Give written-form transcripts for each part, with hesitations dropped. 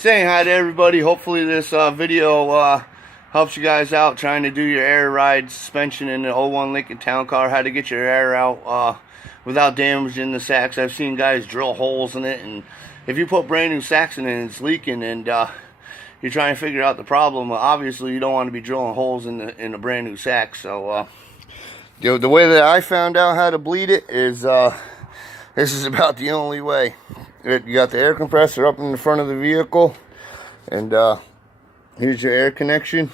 Saying hi to everybody. Hopefully this video helps you guys out trying to do your air ride suspension in the '01 Lincoln Town Car. How to get your air out without damaging the sacs. I've seen guys drill holes in it, and if you put brand new sacs in it and it's leaking and you're trying to figure out the problem, obviously you don't want to be drilling holes in a brand new sac. So the way that I found out how to bleed it is this is about the only way. You got the air compressor up in the front of the vehicle, and here's your air connection.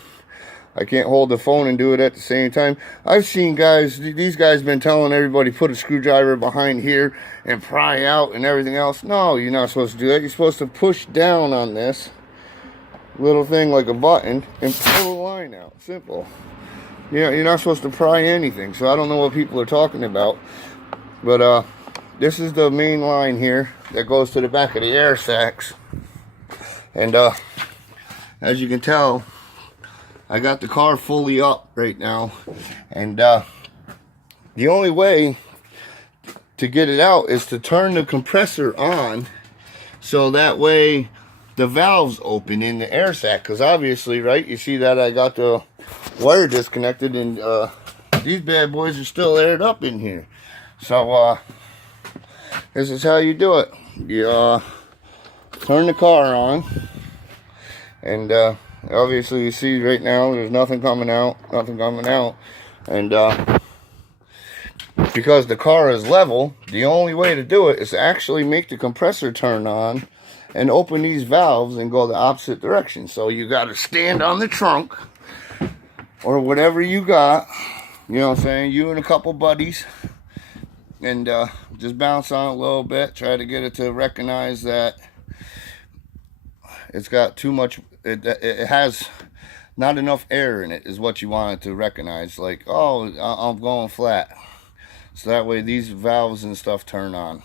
I can't hold the phone and do it at the same time. I've seen guys, these guys been telling everybody put a screwdriver behind here and pry out and everything else. No, you're not supposed to do that. You're supposed to push down on this little thing like a button and pull the line out. Simple. Yeah, you're not supposed to pry anything. So I don't know what people are talking about, but this is the main line here that goes to the back of the air sacs. And as you can tell, I got the car fully up right now. And the only way to get it out is to turn the compressor on, so that way the valves open in the air sac. Because obviously, right, you see that I got the wire disconnected, and these bad boys are still aired up in here. So this is how you do it. You turn the car on, and obviously you see right now there's nothing coming out, and because the car is level, the only way to do it is to actually make the compressor turn on and open these valves and go the opposite direction. So you got to stand on the trunk or whatever you got, you know what I'm saying, you and a couple buddies, and just bounce on it a little bit. Try to get it to recognize that it's got too much, it has not enough air in it, is what you want it to recognize. Like, oh, I'm going flat. So that way these valves and stuff turn on.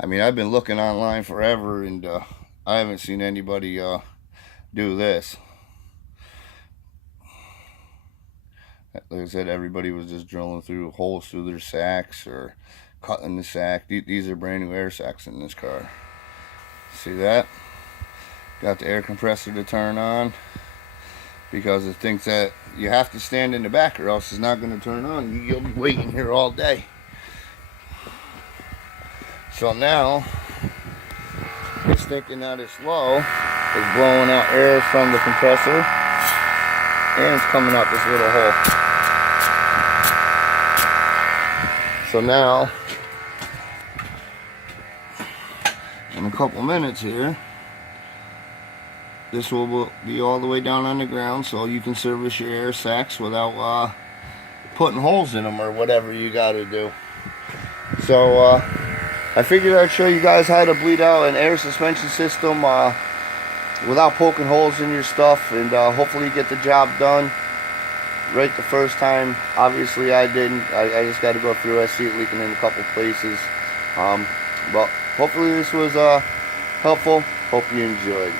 I mean, I've been looking online forever, and I haven't seen anybody do this. Like I said, everybody was just drilling through holes through their sacs or cutting the sac. These are brand new air sacs in this car. See that? Got the air compressor to turn on because it thinks that you have to stand in the back or else it's not going to turn on. You'll be waiting here all day. So now it's thinking that it's low. It's blowing out air from the compressor, and it's coming out this little hole. So now, in a couple minutes here, this will be all the way down on the ground, so you can service your air sacs without putting holes in them or whatever you got to do. So I figured I'd show you guys how to bleed out an air suspension system without poking holes in your stuff, and hopefully get the job done right the first time. Obviously I didn't. I just got to go through. I see it leaking in a couple places. But hopefully this was helpful. Hope you enjoyed.